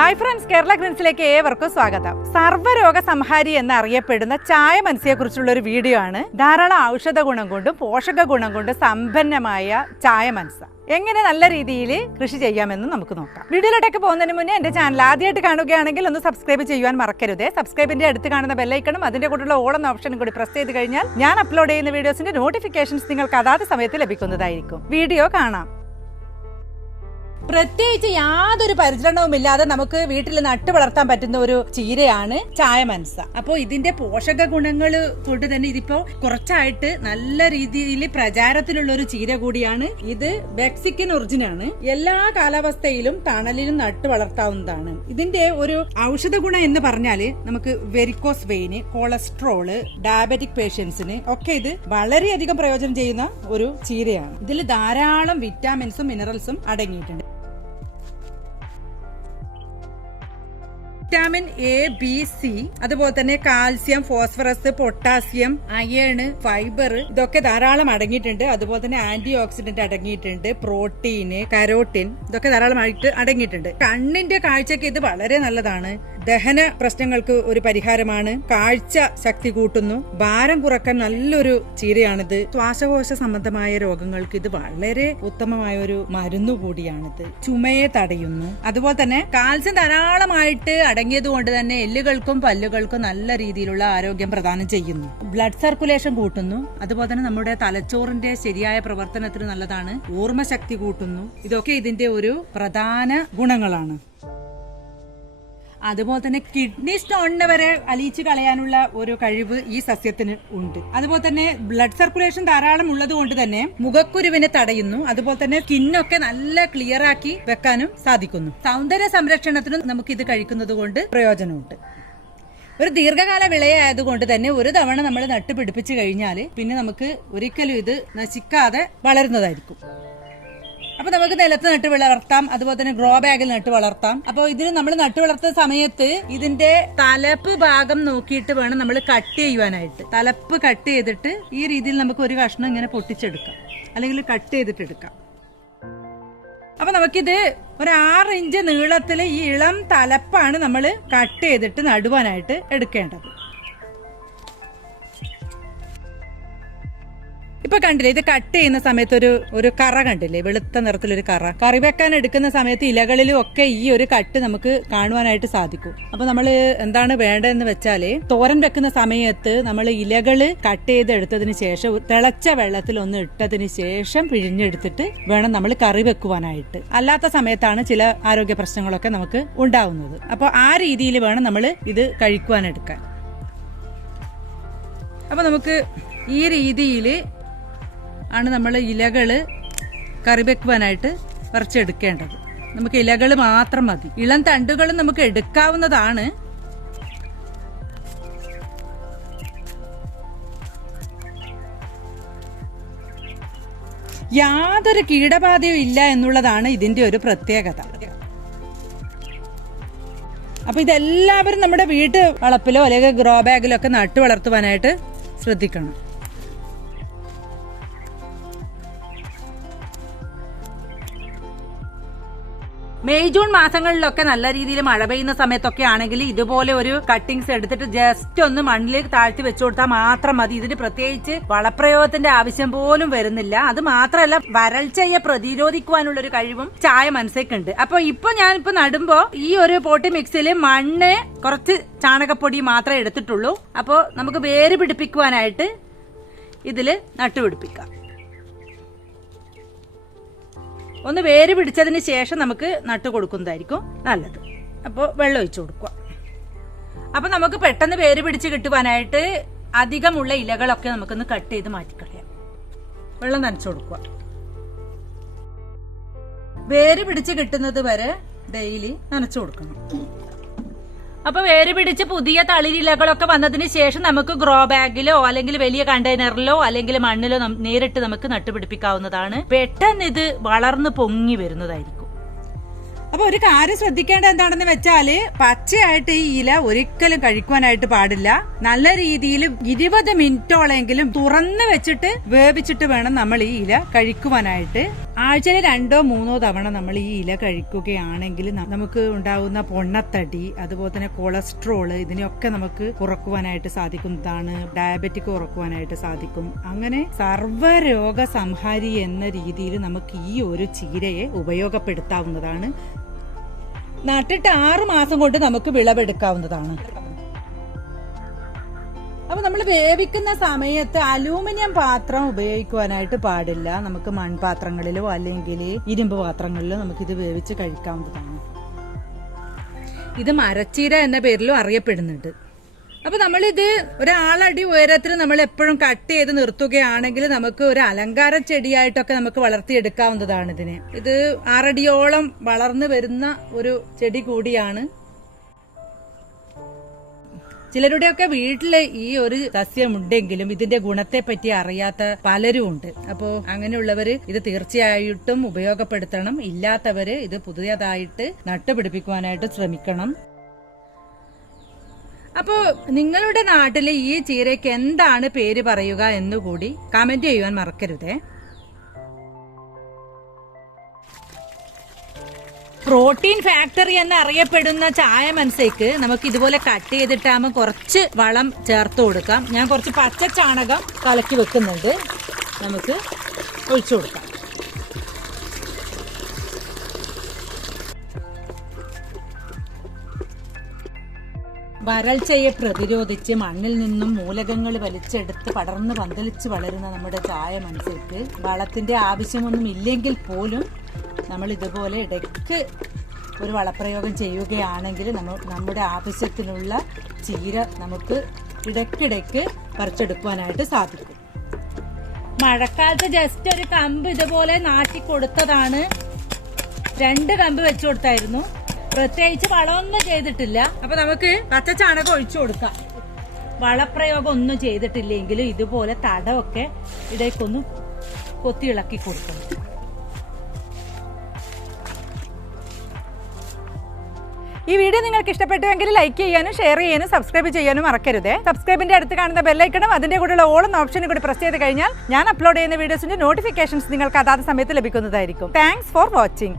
Hi friends Kerala ഗ്രിൻസിലേക്ക് ഏവർക്കും സ്വാഗതം. സർവരോഗ സംഹാരി എന്നറിയപ്പെടുന്ന ചായ മനസ്സിയെക്കുറിച്ചുള്ള ഒരു വീഡിയോ ആണ്. ധാരാളം ഔഷധ ഗുണം കൊണ്ടും പോഷക ഗുണം കൊണ്ടും സമ്പന്നമായ ചായ മനസ്സ എങ്ങനെ നല്ല രീതിയിൽ കൃഷി ചെയ്യാമെന്ന് നമുക്ക് നോക്കാം. വീഡിയോയിലോട്ടൊക്കെ പോകുന്നതിന് മുന്നേ എന്റെ ചാനൽ ആദ്യമായിട്ട് കാണുകയാണെങ്കിൽ ഒന്ന് സബ്സ്ക്രൈബ് ചെയ്യുവാൻ മറക്കരുത്. സബ്സ്ക്രൈബിന്റെ അടുത്ത് കാണുന്ന ബെല്ലൈക്കണും അതിന്റെ കൂടെയുള്ള ഓളം ഓപ്ഷനും കൂടി പ്രസ് ചെയ്ത് കഴിഞ്ഞാൽ ഞാൻ അപ്ലോഡ് ചെയ്യുന്ന വീഡിയോസിന്റെ നോട്ടിഫിക്കേഷൻസ് നിങ്ങൾക്ക് അതാത് സമയത്ത് ലഭിക്കുന്നതായിരിക്കും. വീഡിയോ കാണാം. പ്രത്യേകിച്ച് യാതൊരു പരിചരണവും ഇല്ലാതെ നമുക്ക് വീട്ടിൽ നട്ടു വളർത്താൻ പറ്റുന്ന ഒരു ചീരയാണ് ചായ മനസ്സ അപ്പോൾ ഇതിന്റെ പോഷക ഗുണങ്ങൾ കൊണ്ട് തന്നെ ഇതിപ്പോ കുറച്ചായിട്ട് നല്ല രീതിയിൽ പ്രചാരത്തിലുള്ള ഒരു ചീര കൂടിയാണ്. ഇത് മെക്സിക്കൻ ഒറിജിനാണ് എല്ലാ കാലാവസ്ഥയിലും തണലിലും നട്ടു വളർത്താവുന്നതാണ്. ഇതിന്റെ ഒരു ഔഷധ ഗുണം എന്ന് പറഞ്ഞാൽ നമുക്ക് വെരിക്കോസ് വെയിന് കൊളസ്ട്രോൾ ഡയബറ്റിക് പേഷ്യൻസിന് ഒക്കെ ഇത് വളരെയധികം പ്രയോജനം ചെയ്യുന്ന ഒരു ചീരയാണ്. ഇതിൽ ധാരാളം വിറ്റാമിൻസും മിനറൽസും അടങ്ങിയിട്ടുണ്ട്. വിറ്റാമിൻ എ ബി സി അതുപോലെ തന്നെ calcium phosphorus potassium iron fibre ഇതൊക്കെ ധാരാളം അടങ്ങിയിട്ടുണ്ട്. അതുപോലെ തന്നെ ആന്റി ഓക്സിഡന്റ് അടങ്ങിയിട്ടുണ്ട് പ്രോട്ടീന് കരോട്ടിൻ ഇതൊക്കെ ധാരാളമായിട്ട് അടങ്ങിയിട്ടുണ്ട്. കണ്ണിന്റെ കാഴ്ചക്ക് ഇത് വളരെ നല്ലതാണ്. ദഹന പ്രശ്നങ്ങൾക്ക് ഒരു പരിഹാരമാണ്. കാഴ്ച ശക്തി കൂട്ടുന്നു. ഭാരം കുറയ്ക്കാൻ നല്ലൊരു ചീരയാണിത്. ശ്വാസകോശ സംബന്ധമായ രോഗങ്ങൾക്ക് ഇത് വളരെ ഉത്തമമായ ഒരു മരുന്നു കൂടിയാണിത്. ചുമയെ തടയുന്നു. അതുപോലെ തന്നെ കാൽസ്യം ധാരാളമായിട്ട് അടങ്ങിയത് കൊണ്ട് തന്നെ എല്ലുകൾക്കും പല്ലുകൾക്കും നല്ല രീതിയിലുള്ള ആരോഗ്യം പ്രദാനം ചെയ്യുന്നു. ബ്ലഡ് സർക്കുലേഷൻ കൂട്ടുന്നു. അതുപോലെ തന്നെ നമ്മുടെ തലച്ചോറിന്റെ ശരിയായ പ്രവർത്തനത്തിന് നല്ലതാണ്. ഓർമ്മശക്തി കൂട്ടുന്നു. ഇതൊക്കെ ഇതിന്റെ ഒരു പ്രധാന ഗുണങ്ങളാണ്. അതുപോലെ തന്നെ കിഡ്നി സ്റ്റോണിനെ വരെ അലിയിച്ച് കളയാനുള്ള ഒരു കഴിവ് ഈ സസ്യത്തിന് ഉണ്ട്. അതുപോലെ തന്നെ ബ്ലഡ് സർക്കുലേഷൻ ധാരാളം ഉള്ളത് കൊണ്ട് തന്നെ മുഖക്കുരുവിനെ തടയുന്നു. അതുപോലെ തന്നെ സ്കിന്നൊക്കെ നല്ല ക്ലിയർ ആക്കി വെക്കാനും സാധിക്കുന്നു. സൗന്ദര്യ സംരക്ഷണത്തിനും നമുക്ക് ഇത് കഴിക്കുന്നത് കൊണ്ട് പ്രയോജനമുണ്ട്. ഒരു ദീർഘകാല വിളയായതുകൊണ്ട് തന്നെ ഒരു തവണ നമ്മൾ നട്ടുപിടിപ്പിച്ചു കഴിഞ്ഞാൽ പിന്നെ നമുക്ക് ഒരിക്കലും ഇത് നശിക്കാതെ വളരുന്നതായിരിക്കും. അപ്പൊ നമുക്ക് നിലത്ത് നട്ട് വളർത്താം. അതുപോലെ തന്നെ ഗ്രോ ബാഗിൽ നട്ട് വളർത്താം. അപ്പോൾ ഇതിന് നമ്മൾ നട്ട് വളർത്തുന്ന സമയത്ത് ഇതിന്റെ തലപ്പ് ഭാഗം നോക്കിയിട്ട് വേണം നമ്മൾ കട്ട് ചെയ്യുവാനായിട്ട്. തലപ്പ് കട്ട് ചെയ്തിട്ട് ഈ രീതിയിൽ നമുക്ക് ഒരു കഷ്ണം ഇങ്ങനെ പൊട്ടിച്ചെടുക്കാം. അല്ലെങ്കിൽ കട്ട് ചെയ്തിട്ട് എടുക്കാം. അപ്പൊ നമുക്കിത് ഒരു ആറ് ഇഞ്ച് നീളത്തിൽ ഈ ഇളം തലപ്പാണ് നമ്മൾ കട്ട് ചെയ്തിട്ട് നടുവാനായിട്ട് എടുക്കേണ്ടത്. ഇപ്പൊ കണ്ടില്ലേ ഇത് കട്ട് ചെയ്യുന്ന സമയത്ത് ഒരു ഒരു കറ കണ്ടില്ലേ വെളുത്ത നിറത്തിലൊരു കറ. കറി വെക്കാൻ എടുക്കുന്ന സമയത്ത് ഇലകളിലും ഒക്കെ ഈ ഒരു കട്ട് നമുക്ക് കാണുവാനായിട്ട് സാധിക്കും. അപ്പൊ നമ്മൾ എന്താണ് വേണ്ടതെന്ന് വെച്ചാൽ തോരൻ വെക്കുന്ന സമയത്ത് നമ്മൾ ഇലകൾ കട്ട് ചെയ്ത് എടുത്തതിന് ശേഷം തിളച്ച വെള്ളത്തിൽ ഒന്ന് ഇട്ടതിന് ശേഷം പിഴിഞ്ഞെടുത്തിട്ട് വേണം നമ്മൾ കറി വെക്കുവാനായിട്ട്. അല്ലാത്ത സമയത്താണ് ചില ആരോഗ്യ പ്രശ്നങ്ങളൊക്കെ നമുക്ക് ഉണ്ടാവുന്നത്. അപ്പോൾ ആ രീതിയിൽ വേണം നമ്മൾ ഇത് കഴിക്കുവാനെടുക്കാൻ. അപ്പോൾ നമുക്ക് ഈ രീതിയിൽ ആണ് നമ്മൾ ഇലകൾ കറി വെക്കുവാനായിട്ട് പറിച്ചെടുക്കേണ്ടത്. നമുക്ക് ഇലകൾ മാത്രം മതി. ഇളം തണ്ടുകൾ നമുക്ക് എടുക്കാവുന്നതാണ്. യാതൊരു കീടബാധയും ഇല്ല എന്നുള്ളതാണ് ഇതിന്റെ ഒരു പ്രത്യേകത. അപ്പൊ ഇതെല്ലാവരും നമ്മുടെ വീട്ട് വളപ്പിലോ അല്ലെങ്കിൽ ഗ്രോ ബാഗിലോ ഒക്കെ നട്ടു വളർത്തുവാനായിട്ട് ശ്രദ്ധിക്കണം. മെയ് ജൂൺ മാസങ്ങളിലൊക്കെ നല്ല രീതിയിൽ മഴ പെയ്യുന്ന സമയത്തൊക്കെ ആണെങ്കിൽ ഇതുപോലെ ഒരു കട്ടിങ്സ് എടുത്തിട്ട് ജസ്റ്റ് ഒന്ന് മണ്ണിലേക്ക് താഴ്ത്തി വെച്ചു കൊടുത്താൽ മാത്രം മതി. ഇതിന് പ്രത്യേകിച്ച് വളപ്രയോഗത്തിന്റെ ആവശ്യം പോലും വരുന്നില്ല. അത് മാത്രമല്ല വരൾച്ചയെ പ്രതിരോധിക്കുവാനുള്ള ഒരു കഴിവും ചായ മനസ്സേക്കുണ്ട് അപ്പൊ ഇപ്പൊ ഞാനിപ്പോ നടുമ്പോ ഈ ഒരു പോട്ടി മിക്സിൽ മണ്ണ് കുറച്ച് ചാണകപ്പൊടി മാത്രമേ എടുത്തിട്ടുള്ളൂ. അപ്പോൾ നമുക്ക് വേര് പിടിപ്പിക്കുവാനായിട്ട് ഇതിൽ നട്ടുപിടിപ്പിക്കാം. ഒന്ന് വേര് പിടിച്ചതിന് ശേഷം നമുക്ക് നട്ട് കൊടുക്കുന്നതായിരിക്കും നല്ലത്. അപ്പോൾ വെള്ളം ഒഴിച്ചു കൊടുക്കുക. അപ്പോൾ നമുക്ക് പെട്ടെന്ന് വേര് പിടിച്ച് കിട്ടുവാനായിട്ട് അധികമുള്ള ഇലകളൊക്കെ നമുക്കൊന്ന് കട്ട് ചെയ്ത് മാറ്റിക്കളയാം. വെള്ളം നനച്ചു കൊടുക്കുക. വേര് പിടിച്ച് കിട്ടുന്നത് വരെ ഡെയിലി നനച്ചു കൊടുക്കണം. അപ്പൊ വേര് പിടിച്ച് പുതിയ തളിരിലകളൊക്കെ വന്നതിന് ശേഷം നമുക്ക് ഗ്രോ ബാഗിലോ അല്ലെങ്കിൽ വലിയ കണ്ടെയ്നറിലോ അല്ലെങ്കിൽ മണ്ണിലോ നേരിട്ട് നമുക്ക് നട്ടുപിടിപ്പിക്കാവുന്നതാണ്. പെട്ടെന്ന് ഇത് വളർന്ന് പൊങ്ങി വരുന്നതായിരിക്കും. അപ്പൊ ഒരു കാര്യം ശ്രദ്ധിക്കേണ്ട എന്താണെന്ന് വെച്ചാൽ പച്ചയായിട്ട് ഈ ഇല ഒരിക്കലും കഴിക്കുവാനായിട്ട് പാടില്ല. നല്ല രീതിയിൽ ഇരുപത് മിനിറ്റോളെങ്കിലും തുറന്ന് വെച്ചിട്ട് വേവിച്ചിട്ട് വേണം നമ്മൾ ഈ ഇല കഴിക്കുവാനായിട്ട്. ആഴ്ചയിൽ രണ്ടോ മൂന്നോ തവണ നമ്മൾ ഈ ഇല കഴിക്കുകയാണെങ്കിൽ നമുക്ക് ഉണ്ടാകുന്ന പൊണ്ണത്തടി അതുപോലെ തന്നെ കൊളസ്ട്രോൾ ഇതിനെയൊക്കെ നമുക്ക് കുറക്കുവാനായിട്ട് സാധിക്കുന്നതാണ്. ഡയബറ്റിക് കുറക്കുവാനായിട്ട് സാധിക്കും. അങ്ങനെ സർവരോഗ സംഹാരി എന്ന രീതിയിൽ നമുക്ക് ഈ ഒരു ചീരയെ ഉപയോഗപ്പെടുത്താവുന്നതാണ്. നട്ടിട്ട് ആറ് മാസം കൊണ്ട് നമുക്ക് വിളവെടുക്കാവുന്നതാണ്. അപ്പൊ നമ്മൾ വേവിക്കുന്ന സമയത്ത് അലൂമിനിയം പാത്രം ഉപയോഗിക്കുവാനായിട്ട് പാടില്ല. നമുക്ക് മൺപാത്രങ്ങളിലോ അല്ലെങ്കിൽ ഇരുമ്പ് പാത്രങ്ങളിലോ നമുക്ക് ഇത് വേവിച്ച് കഴിക്കാവുന്നതാണ്. ഇത് മരച്ചീര എന്ന പേരിലും അറിയപ്പെടുന്നുണ്ട്. അപ്പൊ നമ്മളിത് ഒരാളടി ഉയരത്തിൽ നമ്മൾ എപ്പോഴും കട്ട് ചെയ്ത് നിർത്തുകയാണെങ്കിൽ നമുക്ക് ഒരു അലങ്കാര ചെടിയായിട്ടൊക്കെ നമുക്ക് വളർത്തിയെടുക്കാവുന്നതാണ് ഇതിനെ. ഇത് ആറടിയോളം വളർന്നു വരുന്ന ഒരു ചെടി കൂടിയാണ്. ചിലരുടെയൊക്കെ വീട്ടിൽ ഈ ഒരു സസ്യമുണ്ടെങ്കിലും ഇതിന്റെ ഗുണത്തെ പറ്റി അറിയാത്ത പലരും ഉണ്ട് അപ്പോ അങ്ങനെയുള്ളവര് ഇത് തീർച്ചയായിട്ടും ഉപയോഗപ്പെടുത്തണം. ഇല്ലാത്തവര് ഇത് പുതിയതായിട്ട് നട്ടുപിടിപ്പിക്കുവാനായിട്ട് ശ്രമിക്കണം. അപ്പോ നിങ്ങളുടെ നാട്ടിലെ ഈ ചീരയ്ക്ക് എന്താണ് പേര് പറയുക എന്നുകൂടി കമന്റ് ചെയ്യുവാൻ മറക്കരുതേ. പ്രോട്ടീൻ ഫാക്ടറി എന്ന് അറിയപ്പെടുന്ന ചായ മനസ്സേക്ക് നമുക്ക് ഇതുപോലെ കട്ട് ചെയ്തിട്ടാകുമ്പോൾ കുറച്ച് വളം ചേർത്ത് കൊടുക്കാം. ഞാൻ കുറച്ച് പച്ച ചാണകം കലക്കി വെക്കുന്നുണ്ട്. നമുക്ക് ഒഴിച്ചു കൊടുക്കാം. വരൾച്ചയെ പ്രതിരോധിച്ച് മണ്ണിൽ നിന്നും മൂലകങ്ങൾ വലിച്ചെടുത്ത് പടർന്ന് പന്തലിച്ച് വളരുന്ന നമ്മുടെ ചായ മനസ്സിലേക്ക് വളത്തിന്റെ ആവശ്യമൊന്നും ഇല്ലെങ്കിൽ പോലും നമ്മൾ ഇതുപോലെ ഇടയ്ക്ക് ഒരു വളപ്രയോഗം ചെയ്യുകയാണെങ്കിൽ നമ്മൾ നമ്മുടെ ആവശ്യത്തിനുള്ള ചീര നമുക്ക് ഇടയ്ക്കിടയ്ക്ക് പറിച്ചെടുക്കുവാനായിട്ട് സാധിക്കും. മഴക്കാലത്ത് ജസ്റ്റ് ഒരു കമ്പ് ഇതുപോലെ നാട്ടി കൊടുത്തതാണ് രണ്ട് കമ്പ് വെച്ചു കൊടുത്തായിരുന്നു. പ്രത്യേകിച്ച് വളമൊന്നും ചെയ്തിട്ടില്ല. അപ്പൊ നമുക്ക് പച്ച ചാണകം ഒഴിച്ചു കൊടുക്കാം. വളപ്രയോഗം ഒന്നും ചെയ്തിട്ടില്ലെങ്കിലും ഇതുപോലെ തടമൊക്കെ ഇടയ്ക്കൊന്ന് കൊത്തി ഇളക്കി കൊടുക്കണം. ഈ വീഡിയോ നിങ്ങൾക്ക് ഇഷ്ടപ്പെട്ടുവെങ്കിൽ ലൈക്ക് ചെയ്യാനും ഷെയർ ചെയ്യാനും സബ്സ്ക്രൈബ് ചെയ്യാനും മറക്കരുത്. സബ്സ്ക്രൈബിന്റെ അടുത്ത് കാണുന്ന ബെല്ലൈക്കണം അതിന്റെ കൂടെയുള്ള ഓളം ഓപ്ഷനും കൂടി പ്രസ് ചെയ്ത് കഴിഞ്ഞാൽ ഞാൻ അപ്ലോഡ് ചെയ്യുന്ന വീഡിയോസിന്റെ നോട്ടിഫിക്കേഷൻസ് നിങ്ങൾക്ക് അതാത് സമയത്ത് ലഭിക്കുന്നതായിരിക്കും. Thanks for watching